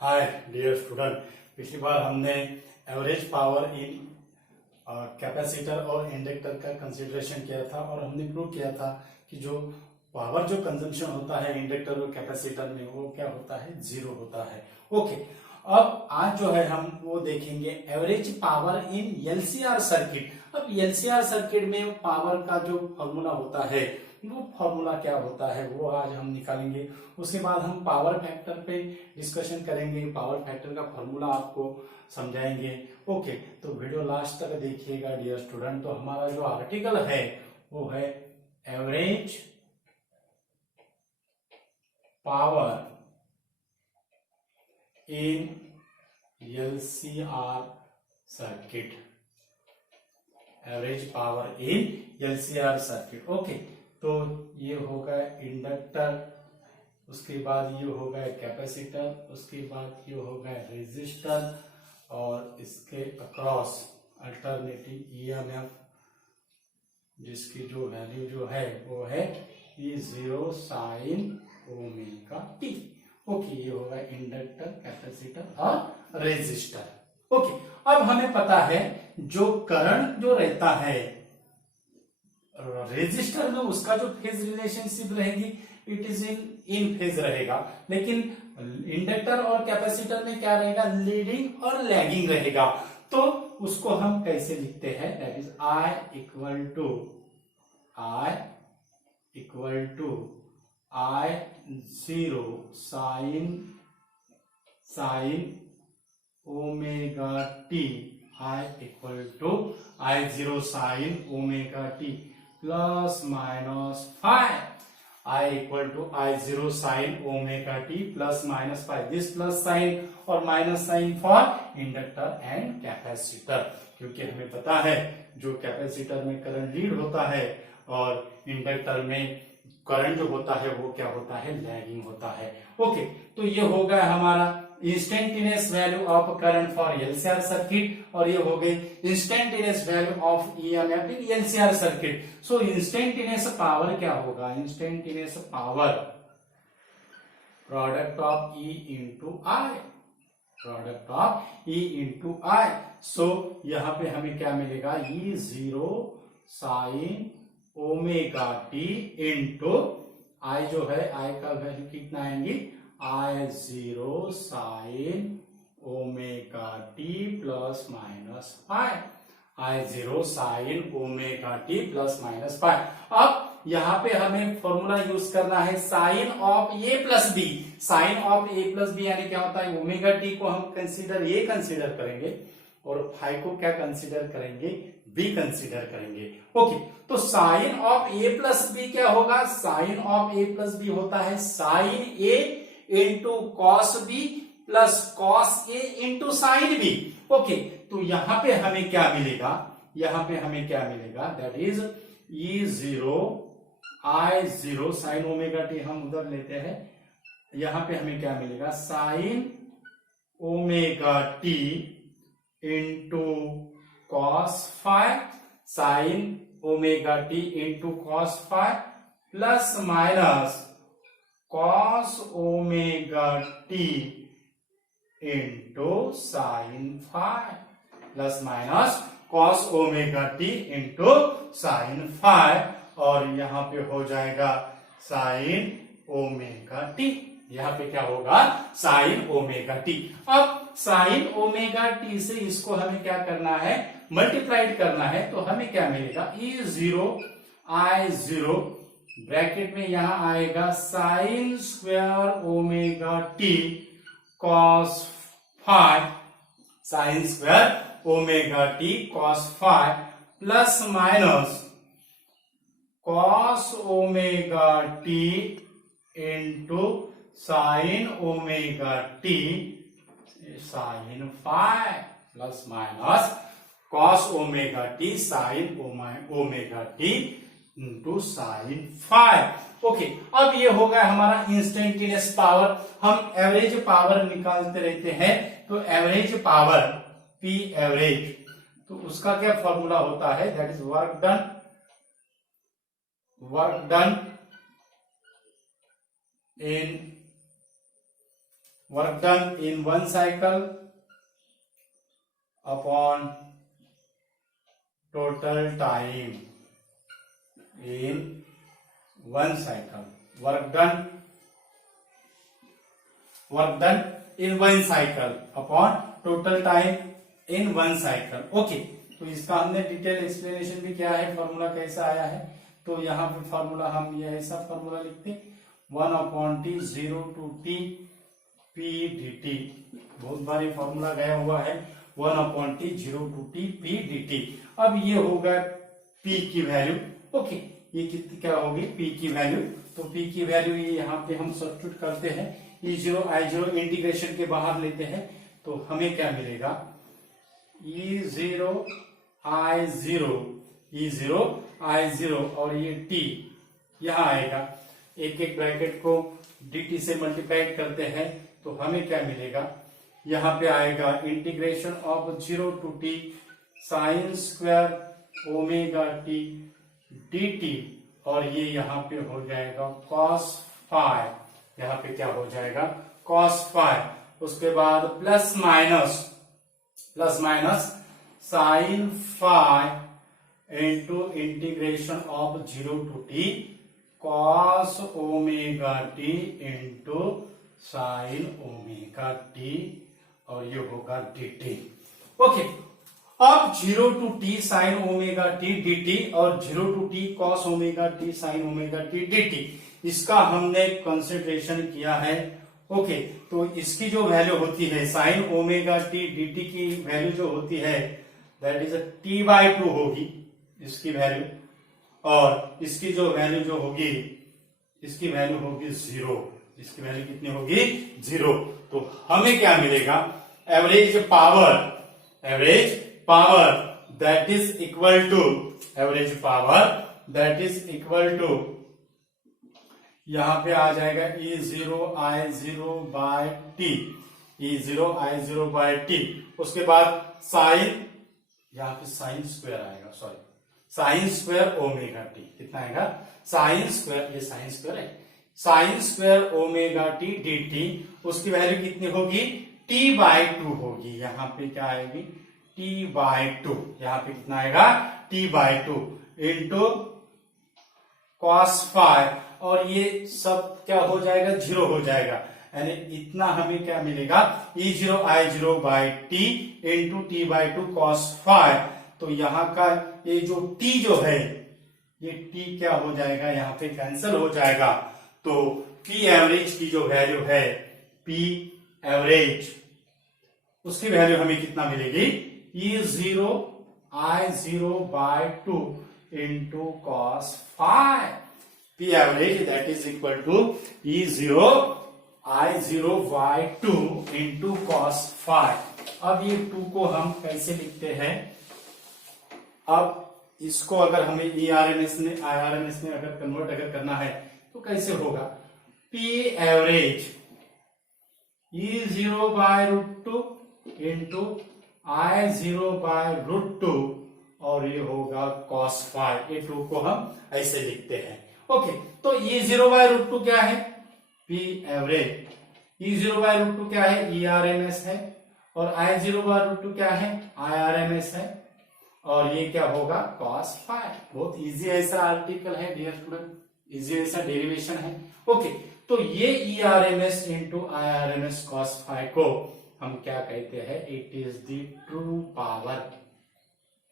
Hi dear student, पिछली बार हमने average power in capacitor और इंडक्टर का कंसीडरेशन किया था और हमने प्रूव किया था कि जो पावर जो कंजम्पशन होता है इंडक्टर और कैपेसिटर में वो क्या होता है, जीरो होता है। ओके, अब आज जो है हम वो देखेंगे average power in LCR circuit. अब एलसीआर सर्किट में पावर का जो फॉर्मूला होता है वो फॉर्मूला क्या होता है वो आज हम निकालेंगे। उसके बाद हम पावर फैक्टर पे डिस्कशन करेंगे, पावर फैक्टर का फॉर्मूला आपको समझाएंगे। ओके, तो वीडियो लास्ट तक देखिएगा डियर स्टूडेंट। तो हमारा जो आर्टिकल है वो है average power in LCR circuit. Average power in LCR circuit. Okay, तो ये होगा इंडक्टर, उसके बाद ये होगा कैपेसिटर, उसके बाद ये होगा रेजिस्टर और इसके अक्रॉस अल्टरनेटिव ईएमएफ जिसकी जो वैल्यू जो है वो है E0 sine omega T. Okay, ये होगा इंडक्टर, कैपेसिटर और रेजिस्टर। ओके, अब हमें पता है जो करंट जो रहता है रेजिस्टर में उसका जो फेज रिलेशनशिप रहेगी इट इज इन फेज रहेगा, लेकिन इंडक्टर और कैपेसिटर में क्या रहेगा, लीडिंग और लैगिंग रहेगा। तो उसको हम कैसे लिखते हैं, that is I equal to I0 sine omega t, I equal to I0 sine omega t plus minus 5। I equal to I0 sine omega t plus minus 5। This plus sign और minus sign for inductor and capacitor, क्योंकि हमें पता है जो capacitor में current lead होता है और इंडक्टर में करंट जो होता है वो क्या होता है, लैगिंग होता है। ओके, तो ये होगा हमारा instantaneous value of current for LCR circuit और ये हो गई instantaneous value of EMF in LCR circuit. So instantaneous power क्या होगा, instantaneous power product of E into I, product of E into I. So यहां पे हमें क्या मिलेगा, E0 sine omega T into I जो है, आई का वैल्यू कितना आएंगी, I0 sine omega t plus minus 5, I0 sine omega t plus minus 5। अब यहाँ पे हमें फॉर्मूला यूज करना है sine of A plus B. Sine of A plus B यानी क्या होता है, ओमेगा टी को हम कंसीडर करेंगे और फाई को क्या कंसीडर करेंगे, बी कंसीडर करेंगे। ओके, तो sine of A plus B क्या होगा, sine of A plus B होता है sine A into cos B plus cos A into sine B. Okay, तो यहां पे हमें क्या मिलेगा, यहां पे हमें क्या मिलेगा, that is E0 I0 sine omega T हम उधर लेते हैं, यहां पे हमें क्या मिलेगा, sign omega T into cos 5 sign omega T into cos 5 plus minus cos omega T into sine 5 plus minus cos omega T into sine 5 और यहां पे हो जाएगा साइन ओमेगा टी। यहां पे क्या होगा, साइन ओमेगा टी। अब साइन ओमेगा टी से इसको हमें क्या करना है, मल्टीप्लाइड करना है, तो हमें क्या मिलेगा, E0 I0 ब्रैकेट में यहां आएगा sine square omega T cos 5, sine square omega T cos 5 plus minus cos omega T into sine omega T sine 5 plus minus cos omega T sine omega T into sine 5। Okay, अब ये होगा हमारा instantaneous power. हम average power निकालते रहते हैं, तो average power P average, तो उसका क्या फॉर्मूला होता है, that is work done in work done in one cycle upon total time in one cycle. Work done in one cycle upon total time in one cycle. Okay, तो इसका हमने detail explanation भी किया है, formula कैसा आया है। तो यहाँ पे फॉर्मूला हम ये ऐसा फॉर्मूला लिखते 1/t 0 to t p dt। बहुत बारी फॉर्मूला गया हुआ है 1/t 0 to t p dt। अब ये होगा p की वैल्यू। ओके, ये कितनी क्या होगी p की वैल्यू। तो p की वैल्यू ये यहाँ पे हम सब्स्टिट्यूट करते हैं, E0 I0 इंटीग्रेशन के बाहर लेते हैं तो हमें क्या मिलेगा, E0 I0 और ये t यहां आएगा। एक एक ब्रैकेट को dt से मल्टीप्लाई करते हैं तो हमें क्या मिलेगा, यहाँ पे आएगा integration of 0 to t sign square omega t dt और ये यहाँ पे हो जाएगा cos फाई। यहाँ पे क्या हो जाएगा cos फाई। उसके बाद plus minus sine phi into integration of 0 to t cos omega t into sine omega t और ये होगा dt। ओके, अब 0 to t sign omega t dt और 0 to t cos omega t sign omega t dt, इसका हमने consideration किया है। Okay, तो इसकी जो वैल्यू होती है साइन ओमेगा टी dt की वैल्यू जो होती है दैट इज t/2 होगी इसकी वैल्यू, और इसकी जो वैल्यू जो होगी इसकी वैल्यू होगी 0। इसकी वैल्यू कितनी होगी 0। तो हमें क्या मिलेगा, average power that is equal to यहां पे आ जाएगा E0 I0 bye T, E0 I0 bye T. उसके बाद साइन, यहाँ पे साइन स्क्वायर आएगा, sorry sine square omega T, कितना आएगा साइन स्क्वायर, ये साइन स्क्वायर है, sign square omega T dt। उसकी वैल्यू कितनी होगी t/2 होगी। यहाँ पे क्या आएगी t/2, यहाँ पे कितना आएगा t/2 इंटू cos फाई और ये सब क्या हो जाएगा 0 हो जाएगा, यानी इतना हमें क्या मिलेगा E0 I0 by t into t/2 cos phi. तो यहाँ का ये जो t जो है ये t क्या हो जाएगा, यहाँ पे कैंसिल हो जाएगा। तो p एवरेज की जो वैल्यू है p एवरेज, उसकी वैल्यू हमें कितना मिलेगी E0 I0 by 2 into cos phi. P average that is equal to E0 I0 by 2 into cos phi। अब ये 2 को हम कैसे लिखते हैं, अब इसको अगर हमें IRMS में अगर कन्वर्ट अगर करना है तो कैसे होगा, P average E0 by √2 into I0 by √2 और ये होगा cos phi। ये 2 को हम ऐसे लिखते हैं। ओके, तो E0 by √2 क्या है P एवरेज, E0 by √2 क्या है ERMS है, और I0 by √2 क्या है IRMS है, और ये क्या होगा cos phi। बहुत इजी ऐसा आर्टिकल है डियर स्टूडेंट, इजी ऐसा डेरिवेशन है। ओके, तो ये ERMS into IRMS cos phi को हम क्या कहते हैं, it is the true power,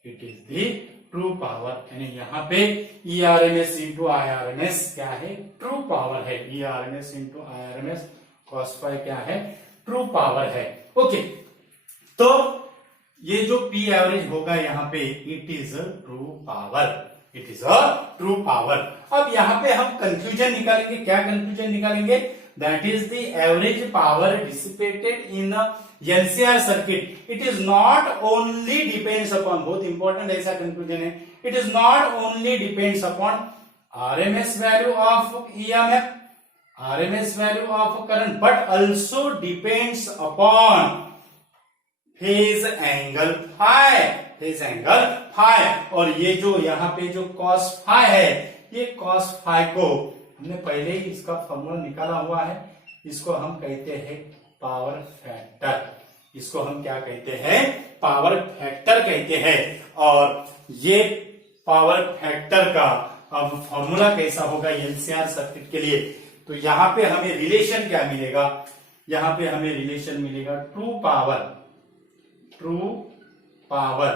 it is the true power. यानी यहाँ पे ERMS इंटू IRMS क्या है ट्रू पावर है, ERMS into IRMS cos phi क्या है ट्रू पावर है। ओके, तो ये जो P एवरेज होगा यहाँ पे it is true power, it is a true power. अब यहाँ पे हम कंक्लूजन निकालेंगे, क्या कंक्लूजन निकालेंगे, that is the average power dissipated in LCR circuit. It is not only depends upon, बहुत इंपॉर्टेंट ऐसा कंक्लूजन है, it is not only depends upon RMS value of EMF, RMS value of current, but also depends upon phase angle phi, phase angle phi. और ये जो यहाँ पे जो cos phi है, ये cos फाई को हमने पहले ही इसका फॉर्मूला निकाला हुआ है, इसको हम कहते हैं पावर फैक्टर, इसको हम क्या कहते हैं, पावर फैक्टर कहते हैं। और ये पावर फैक्टर का अब फॉर्मूला कैसा होगा एलसीआर सर्किट के लिए, तो यहां पे हमें रिलेशन क्या मिलेगा, यहां पे हमें रिलेशन मिलेगा true power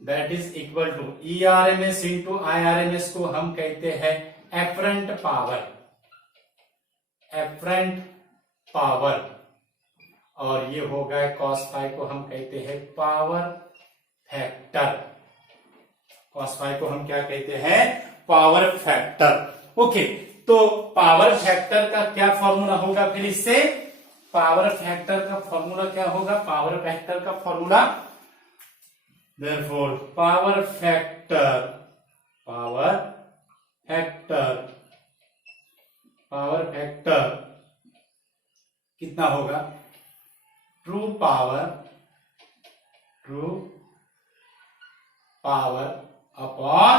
that is equal to ERMS into IRMS को हम कहते हैं एफरेंट पावर, और ये हो गया cos फाई को हम कहते हैं पावर फैक्टर, cos फाई को हम क्या कहते हैं, पावर फैक्टर। ओके, तो पावर फैक्टर का क्या फॉर्मूला होगा, फिर इससे पावर फैक्टर का फॉर्मूला क्या होगा, पावर फैक्टर का फॉर्मूला therefore पावर फैक्टर कितना होगा, true power upon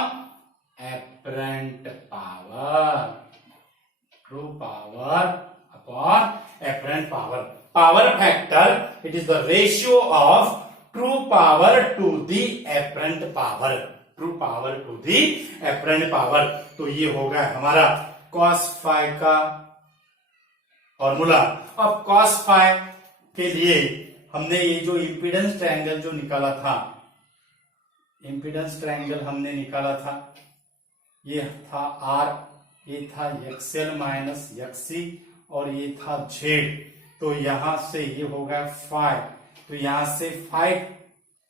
apparent power, true power upon apparent power. Power factor it is the ratio of true power to the apparent power, true power to the apparent power. तो ये होगा हमारा cos phi का formula. अब cos phi के लिए हमने ये जो इम्पीडेंस ट्रायंगल जो निकाला था, इम्पीडेंस ट्रायंगल हमने निकाला था, ये था R, ये था XL माइनस XC और ये था Z। तो यहां से ये होगा फाई, तो यहां से फाई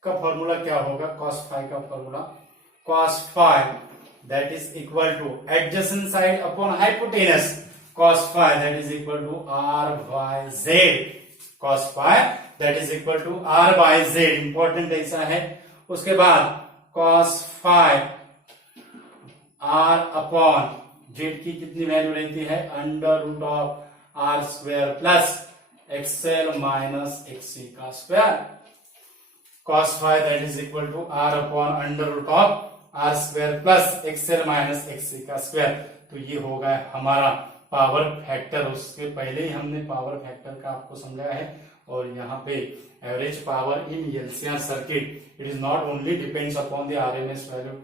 का फॉर्मूला क्या होगा, cos फाई का formula cos phi that is equal to adjacent side upon hypotenuse, cos phi that is equal to R by Z, cos phi that is equal to R by Z, important ऐसा है। उसके बाद cos phi R upon Z की कितनी value रहती है, under root of R square plus XL minus XC का square, cos phi that is equal to R upon under root of R square plus XL minus XC का square. तो ये होगा हमारा पावर फैक्टर। उसके पहले ही हमने पावर फैक्टर का आपको समझाया है। और यहाँ पे average power in LCR circuit it is not only depends upon the RMS value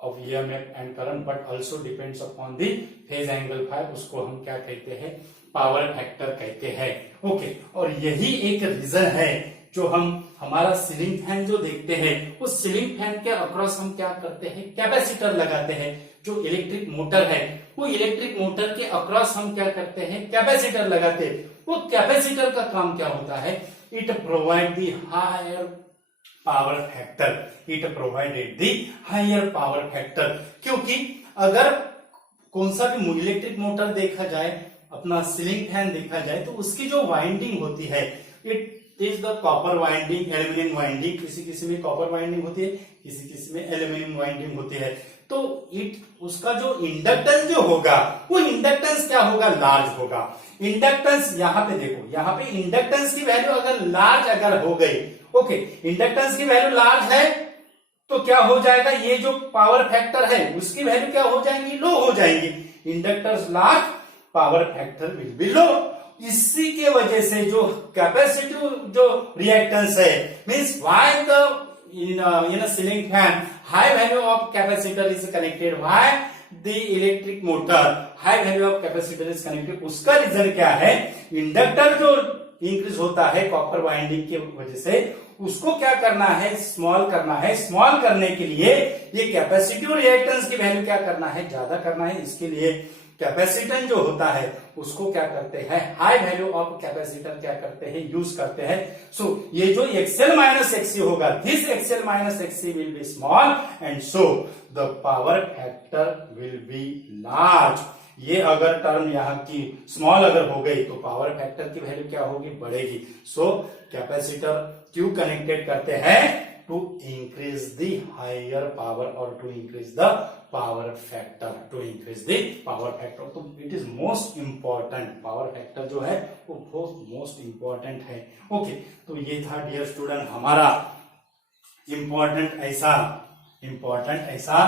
of EMF and current but also depends upon the phase angle phi, उसको हम क्या कहते हैं, पावर फैक्टर कहते हैं। ओके, और यही एक रीजन है जो हम हमारा सीलिंग फैन जो देखते हैं, उस सीलिंग फैन के अक्रॉस हम क्या करते हैं, कैपेसिटर लगाते हैं। जो इलेक्ट्रिक मोटर है, वो इलेक्ट्रिक मोटर के अक्रॉस हम क्या करते हैं, कैपेसिटर लगाते हैं। वो कैपेसिटर का काम क्या होता है, it provide the higher power factor, it provided the higher power factor. क्योंकि अगर कौन सा भी इलेक्ट्रिक मोटर देखा जाए, अपना सीलिंग फैन देखा जाए, तो उसकी जो वाइंडिंग होती है, it is the copper winding, aluminium winding, किसी किसी में कॉपर वाइंडिंग होती है, किसी किसी में एल्यूमिनियम वाइंडिंग होती है। तो उसका जो इंडक्टेंस जो होगा, वो इंडक्टेंस क्या होगा, लार्ज होगा। इंडक्टेंस यहाँ पे देखो, यहाँ पे इंडक्टेंस की वैल्यू अगर लार्ज अगर हो गई, ओके, इंडक्टेंस की वैल्यू लार्ज है तो क्या हो जाएगा, ये जो पावर फैक्टर है उसकी वैल्यू क्या हो जाएंगी, लो हो जाएंगी। Inductors large, power factor will be low. इसी के वजह से जो कैपेसिटिव जो रिएक्टेंस है, means why the in a ceiling fan high value of capacitor is connected, why the electric motor high value of capacitor is connected, उसका reason क्या है, इंडक्टर जो इंक्रीज होता है कॉपर वाइंडिंग की वजह से, उसको क्या करना है, स्मॉल करना है। स्मॉल करने के लिए ये कैपेसिटिव रिएक्टेंस की वैल्यू क्या करना है, ज्यादा करना है। इसके लिए कैपेसिटेंस जो होता है उसको क्या करते हैं, हाई वैल्यू ऑफ कैपेसिटर क्या करते हैं, यूज करते हैं। सो ये जो XL माइनस XC होगा, this XL minus XC will be small and so the power factor will B large. ये अगर टर्म यहाँ की स्मॉल अगर हो गई तो पावर फैक्टर की वैल्यू क्या होगी, बढ़ेगी। सो कैपेसिटर क्यों कनेक्टेड करते हैं, to increase the higher power और to increase the power factor, to increase the power factor. तो it is most important, power factor जो है वो बहुत मोस्ट इंपॉर्टेंट है। ओके, तो ये था डियर स्टूडेंट हमारा इंपॉर्टेंट ऐसा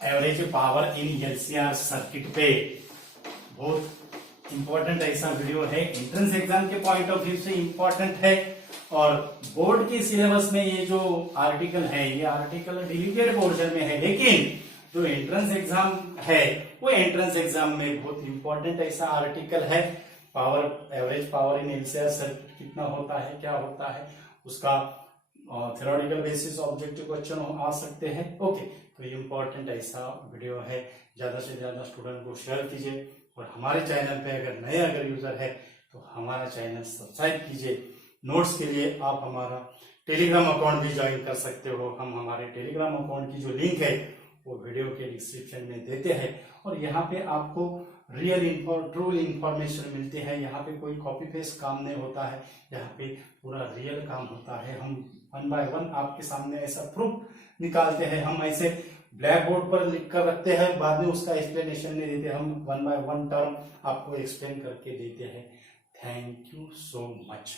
average power in LCR circuit पे बहुत इम्पोर्टेंट ऐसा वीडियो है, एंट्रेंस एग्जाम के पॉइंट ऑफ व्यू से इम्पोर्टेंट है। और बोर्ड के सिलेबस में ये जो आर्टिकल है, ये आर्टिकल डिलीटेड पोर्शन में है, लेकिन जो एंट्रेंस एग्जाम है वो एंट्रेंस एग्जाम में बहुत इंपॉर्टेंट ऐसा आर्टिकल है। Power, average power in LCR circuit कितना होता है, क्या होता है, उसका थ्योरेटिकल बेसिस ऑब्जेक्टिव क्वेश्चन आ सकते हैं। ओके, तो ये इंपॉर्टेंट ऐसा वीडियो है, ज्यादा से ज्यादा स्टूडेंट को शेयर कीजिए। और हमारे चैनल पे अगर यूजर है तो हमारा चैनल सब्सक्राइब कीजिए। नोट्स के लिए आप हमारा टेलीग्राम अकाउंट भी ज्वाइन कर सकते हो। हम हमारे टेलीग्राम अकाउंट की जो लिंक है वो वीडियो के डिस्क्रिप्शन में देते हैं। और यहाँ पे आपको ट्रू इंफॉर्मेशन मिलती है। यहाँ पे कोई कॉपी पेस्ट काम नहीं होता है, यहाँ पे पूरा रियल काम होता है। हम 1 बाय 1 आपके सामने ऐसा प्रूफ निकालते हैं। हम ऐसे ब्लैक बोर्ड पर लिख कर रखते हैं, बाद में उसका एक्सप्लेनेशन नहीं देते, हम 1 बाय 1 टर्म आपको एक्सप्लेन करके देते हैं। Thank you so much.